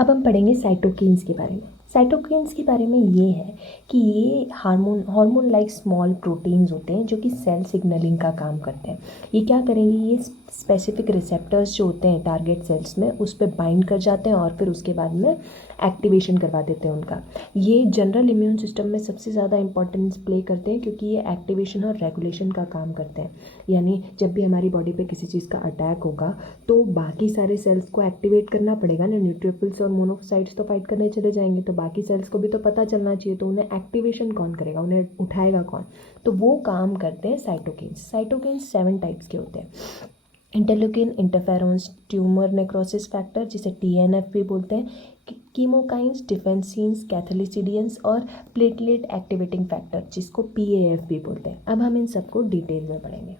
अब हम पढ़ेंगे साइटोकिन्स के बारे में। साइटोकिन्स के बारे में ये है कि ये हार्मोन लाइक स्मॉल प्रोटीन्स होते हैं जो कि सेल सिग्नलिंग का काम करते हैं। ये क्या करेंगे, ये स्पेसिफिक रिसेप्टर्स जो होते हैं टारगेट सेल्स में उस पर बाइंड कर जाते हैं और फिर उसके बाद में एक्टिवेशन करवा देते हैं उनका। ये जनरल इम्यून सिस्टम में सबसे ज़्यादा इंपॉर्टेंस प्ले करते हैं क्योंकि ये एक्टिवेशन और रेगुलेशन का काम करते हैं। यानी जब भी हमारी बॉडी पे किसी चीज़ का अटैक होगा तो बाकी सारे सेल्स को एक्टिवेट करना पड़ेगा ना। न्यूट्रोफिल्स और मोनोसाइट्स तो फाइट करने चले जाएंगे, तो बाकी सेल्स को भी तो पता चलना चाहिए, तो उन्हें एक्टिवेशन कौन करेगा, उन्हें उठाएगा कौन, तो वो काम करते हैं साइटोकिन्स। साइटोकिन्स 7 टाइप्स के होते हैं। Interleukin, interferons, tumour necrosis factor जिसे TNF भी बोलते हैं, कीमोकाइंस, डिफेंसिन्स, कैथेलिसिडियंस और प्लेटलेट एक्टिवेटिंग फैक्टर जिसको PAF भी बोलते हैं। अब हम इन सबको डिटेल में पढ़ेंगे।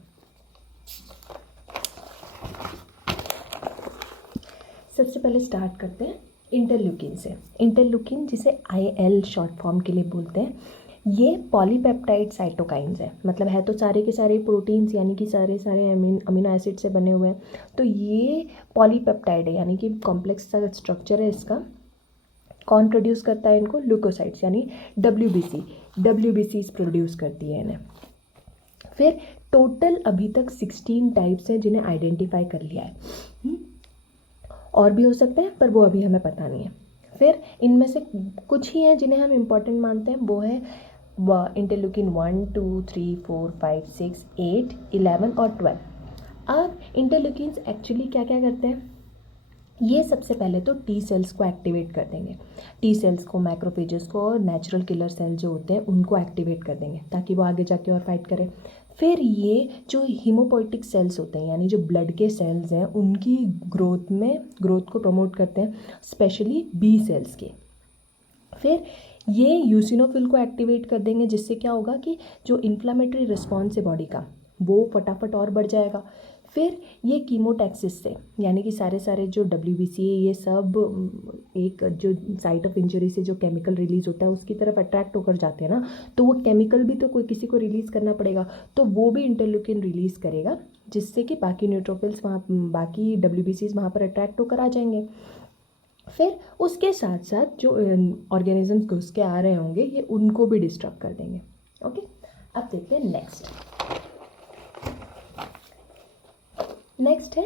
सबसे पहले स्टार्ट करते हैं इंटरल्यूकिन से। इंटरल्यूकिन जिसे IL शॉर्ट फॉर्म के लिए बोलते हैं, ये पॉलीपेप्टाइड साइटोकाइंस है। मतलब है तो सारे के सारे प्रोटीन्स यानी कि सारे अमीनो एसिड से बने हुए हैं, तो ये पॉलीपेप्टाइड है यानी कि कॉम्प्लेक्स सा स्ट्रक्चर है इसका। कौन प्रोड्यूस करता है इनको? ल्यूकोसाइट्स यानी WBCs प्रोड्यूस करती है इन्हें। फिर टोटल अभी तक 16 टाइप्स हैं जिन्हें आइडेंटिफाई कर लिया है। और भी हो सकते हैं पर वो अभी हमें पता नहीं है। फिर इनमें से कुछ ही हैं जिन्हें हम इम्पॉर्टेंट मानते हैं, वो है इंटरल्यूकिन 1, 2, 3, 4, 5, 6, 8, 11 और 12। अब इंटरल्यूकिन्स एक्चुअली क्या क्या करते हैं? ये सबसे पहले तो T सेल्स को एक्टिवेट कर देंगे। T सेल्स को, मैक्रोफेजेस को और नेचुरल किलर सेल जो होते हैं उनको एक्टिवेट कर देंगे ताकि वो आगे जाके और फाइट करें। फिर ये जो हीमोपोइटिक सेल्स होते हैं यानी जो ब्लड के सेल्स हैं उनकी ग्रोथ को प्रमोट करते हैं, स्पेशली B सेल्स के। फिर ये यूसिनोफिल को एक्टिवेट कर देंगे जिससे क्या होगा कि जो इन्फ्लामेटरी रिस्पॉन्स है बॉडी का वो फटाफट और बढ़ जाएगा। फिर ये कीमोटैक्सिस से यानी कि सारे जो WBC ये सब एक जो साइट ऑफ इंजरी से जो केमिकल रिलीज़ होता है उसकी तरफ अट्रैक्ट होकर जाते हैं ना, तो वो केमिकल भी तो कोई किसी को रिलीज़ करना पड़ेगा, तो वो भी इंटरल्यूकिन रिलीज़ करेगा जिससे कि बाकी न्यूट्रोफिल्स वहाँ, बाकी WBCs वहाँ पर अट्रैक्ट होकर आ जाएंगे। फिर उसके साथ साथ जो ऑर्गेनिजम्स घुस के आ रहे होंगे ये उनको भी डिस्टर्ब कर देंगे। ओके, अब देखते हैं नेक्स्ट है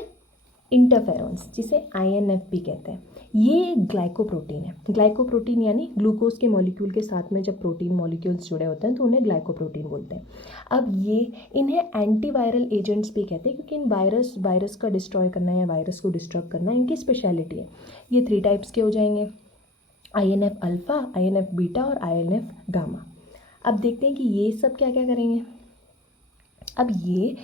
इंटरफेरॉन्स जिसे INF भी कहते हैं। ये ग्लाइकोप्रोटीन है। ग्लाइकोप्रोटीन यानी ग्लूकोज के मॉलिक्यूल के साथ में जब प्रोटीन मॉलिक्यूल्स जुड़े होते हैं तो उन्हें ग्लाइकोप्रोटीन बोलते हैं। अब ये इन्हें एंटीवायरल एजेंट्स भी कहते हैं क्योंकि इन वायरस का डिस्ट्रॉय करना या वायरस को डिस्टर्ब करना इनकी स्पेशलिटी है। ये 3 टाइप्स के हो जाएंगे, INF अल्फ़ा, INF बीटा और INF गामा। अब देखते हैं कि ये सब क्या क्या करेंगे। अब ये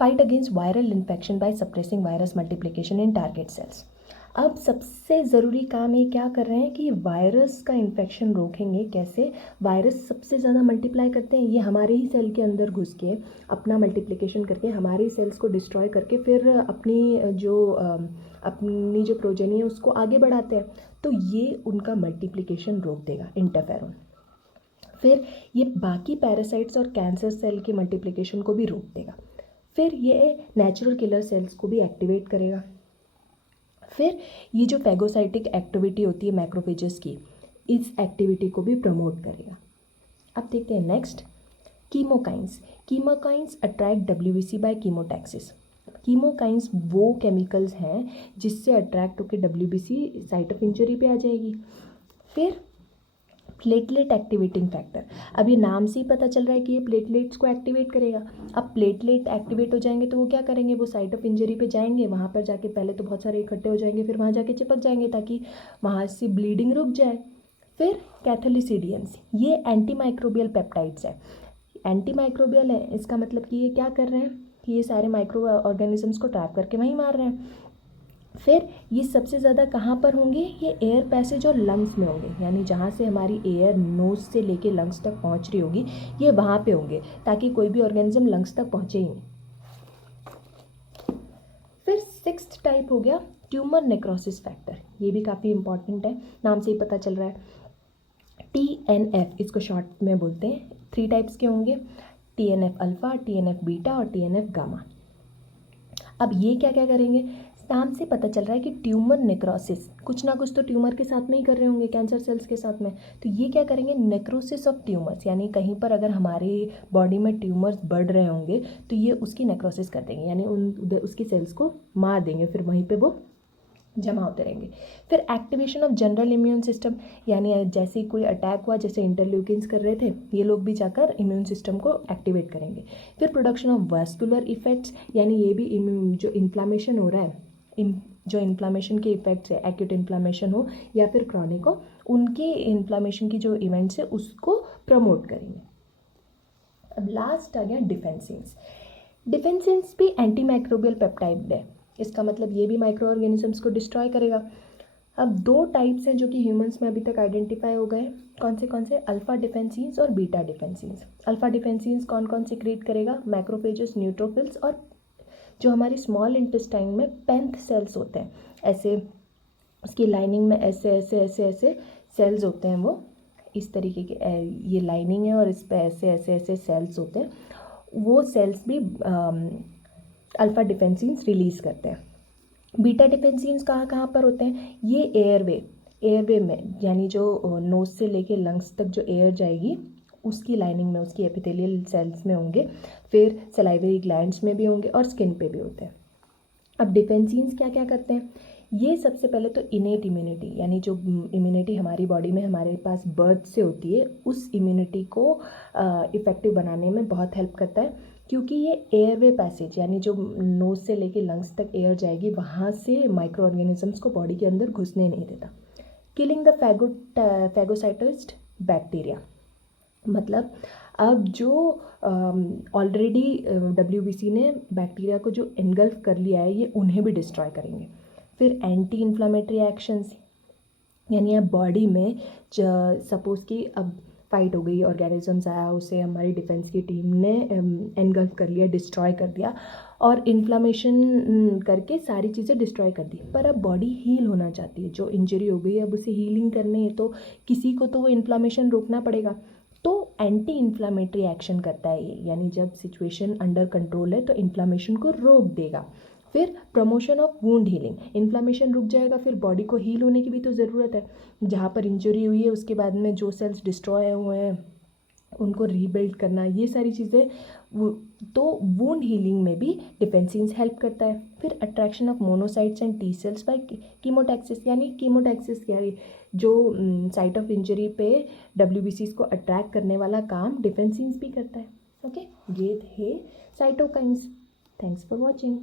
fight against viral infection by suppressing virus multiplication in target cells. अब सबसे ज़रूरी काम ये क्या कर रहे हैं कि वायरस का इन्फेक्शन रोकेंगे। कैसे? वायरस सबसे ज़्यादा मल्टीप्लाई करते हैं, ये हमारे ही सेल के अंदर घुस के अपना मल्टीप्लिकेशन करके हमारे ही सेल्स को डिस्ट्रॉय करके फिर अपनी जो प्रोजेनी है उसको आगे बढ़ाते हैं, तो ये उनका मल्टीप्लिकेशन रोक देगा इंटरफेरॉन। फिर ये बाकी पैरासाइट्स और कैंसर सेल के मल्टीप्लिकेशन को भी रोक देगा। फिर ये नेचुरल किलर सेल्स को भी एक्टिवेट करेगा। फिर ये जो फैगोसाइटिक एक्टिविटी होती है मैक्रोफेजेस की, इस एक्टिविटी को भी प्रमोट करेगा। अब देखते हैं next chemokines. Chemokines attract WBC by chemotaxis. Chemokines वो केमिकल्स हैं जिससे अट्रैक्ट होकर WBC साइट ऑफ इंजरी पे आ जाएगी। फिर प्लेटलेट एक्टिवेटिंग फैक्टर, अब ये नाम से ही पता चल रहा है कि ये प्लेटलेट्स को एक्टिवेट करेगा। अब प्लेटलेट एक्टिवेट हो जाएंगे तो वो क्या करेंगे, वो साइट ऑफ इंजरी पे जाएंगे, वहाँ पर जाके पहले तो बहुत सारे इकट्ठे हो जाएंगे, फिर वहाँ जाके चिपक जाएंगे ताकि वहाँ से ब्लीडिंग रुक जाए। फिर कैथेलिसिडियंस, ये एंटीमाइक्रोबियल पेप्टाइड्स है। एंटीमाइक्रोबियल है, इसका मतलब कि ये क्या कर रहे हैं कि ये सारे माइक्रो ऑर्गेनिजम्स को ट्रैप करके वहीं मार रहे हैं। फिर ये सबसे ज़्यादा कहाँ पर होंगे? ये एयर पैसेज और लंग्स में होंगे, यानी जहाँ से हमारी एयर नोज से लेके लंग्स तक पहुँच रही होगी ये वहाँ पे होंगे ताकि कोई भी ऑर्गेनिज्म लंग्स तक पहुँचे ही नहीं। फिर 6th टाइप हो गया ट्यूमर नेक्रोसिस फैक्टर। ये भी काफ़ी इंपॉर्टेंट है, नाम से ही पता चल रहा है। TNF इसको शॉर्ट में बोलते हैं। 3 टाइप्स के होंगे, TNF अल्फ़ा, TNF बीटा और TNF गामा। अब ये क्या क्या करेंगे? नाम से पता चल रहा है कि ट्यूमर नेक्रोसिस, कुछ ना कुछ तो ट्यूमर के साथ में ही कर रहे होंगे, कैंसर सेल्स के साथ में। तो ये क्या करेंगे, नेक्रोसिस ऑफ ट्यूमर्स, यानी कहीं पर अगर हमारे बॉडी में ट्यूमर्स बढ़ रहे होंगे तो ये उसकी नेक्रोसिस कर देंगे, यानी उसकी सेल्स को मार देंगे, फिर वहीं पे वो जमा होते रहेंगे। फिर activation of general immune system, यानी जैसे कोई अटैक हुआ, जैसे इंटरल्यूकिन्स कर रहे थे, ये लोग भी जाकर इम्यून सिस्टम को एक्टिवेट करेंगे। फिर प्रोडक्शन ऑफ वास्कुलर इफेक्ट्स, यानी ये भी जो इन्फ्लामेशन हो रहा है, जो इन्फ्लामेशन के इफेक्ट्स है, एक्यूट इन्फ्लामेशन हो या फिर क्रॉनिक हो, उनके इन्फ्लामेशन की जो इवेंट्स है उसको प्रमोट करेंगे। अब लास्ट आ गया डिफेंसिन्स। डिफेंसिन्स भी एंटी माइक्रोबियल पेप्टाइड है, इसका मतलब ये भी माइक्रो ऑर्गेनिजम्स को डिस्ट्रॉय करेगा। अब 2 टाइप्स हैं जो कि ह्यूमंस में अभी तक आइडेंटिफाई हो गए, कौन से अल्फा डिफेंसिन्स और बीटा डिफेंसिन्स। अल्फा डिफेंसिन्स कौन कौन सिक्रीट करेगा, मैक्रोफेजेस, न्यूट्रोफिल्स, और जो हमारी स्मॉल इंटेस्टाइन में पेंथ सेल्स होते हैं, ऐसे उसकी लाइनिंग में ऐसे ऐसे ऐसे ऐसे सेल्स होते हैं, वो इस तरीके के, ये लाइनिंग है और इस पर ऐसे ऐसे ऐसे सेल्स होते हैं, वो सेल्स भी अल्फ़ा डिफेंसिन्स रिलीज़ करते हैं। बीटा डिफेंसिन्स कहाँ कहाँ पर होते हैं, ये एयरवे में, यानी जो नोज से लेके लंग्स तक जो एयर जाएगी उसकी लाइनिंग में, उसकी एपिथेलियल सेल्स में होंगे, फिर सलाइवरी ग्लैंड्स में भी होंगे और स्किन पे भी होते हैं। अब डिफेंसिन्स क्या क्या करते हैं, ये सबसे पहले तो इनेट इम्यूनिटी, यानी जो इम्यूनिटी हमारी बॉडी में हमारे पास बर्थ से होती है, उस इम्यूनिटी को इफ़ेक्टिव बनाने में बहुत हेल्प करता है, क्योंकि ये एयरवे पैसेज, यानी जो नोज से लेके लंग्स तक एयर जाएगी, वहाँ से माइक्रो ऑर्गेनिजम्स को बॉडी के अंदर घुसने नहीं देता। किलिंग द फैगोसाइटोइस्ट बैक्टीरिया, मतलब अब जो ऑलरेडी WBC ने बैक्टीरिया को जो एनगल्फ कर लिया है, ये उन्हें भी डिस्ट्रॉय करेंगे। फिर एंटी इन्फ्लामेटरी एक्शंस, यानी अब बॉडी में सपोज़ कि अब फाइट हो गई, ऑर्गेनिजम्स आया, उसे हमारी डिफेंस की टीम ने एनगल्फ कर लिया, डिस्ट्रॉय कर दिया, और इन्फ्लामेशन करके सारी चीज़ें डिस्ट्रॉय कर दी। पर अब बॉडी हील होना चाहती है, जो इंजरी हो गई अब उसे हीलिंग करनी है, तो किसी को तो वो इन्फ्लामेशन रोकना पड़ेगा, तो एंटी इन्फ्लामेटरी एक्शन करता है ये, यानी जब सिचुएशन अंडर कंट्रोल है तो इन्फ्लामेशन को रोक देगा। फिर promotion of wound healing, inflammation रुक जाएगा, फिर बॉडी को हील होने की भी तो ज़रूरत है, जहाँ पर इंजरी हुई है उसके बाद में जो सेल्स डिस्ट्रॉय हुए हैं उनको रीबिल्ड करना, ये सारी चीज़ें, तो वुंड हीलिंग में भी डिफेंसिन्स हेल्प करता है। फिर attraction of monocytes and T cells by chemotaxis, यानी कीमोटैक्सिस क्या है, जो साइट ऑफ इंजरी पे WBCs को अट्रैक्ट करने वाला काम डिफेंसिन्स भी करता है। ओके, ये थे साइटोकाइंस। Thanks for watching.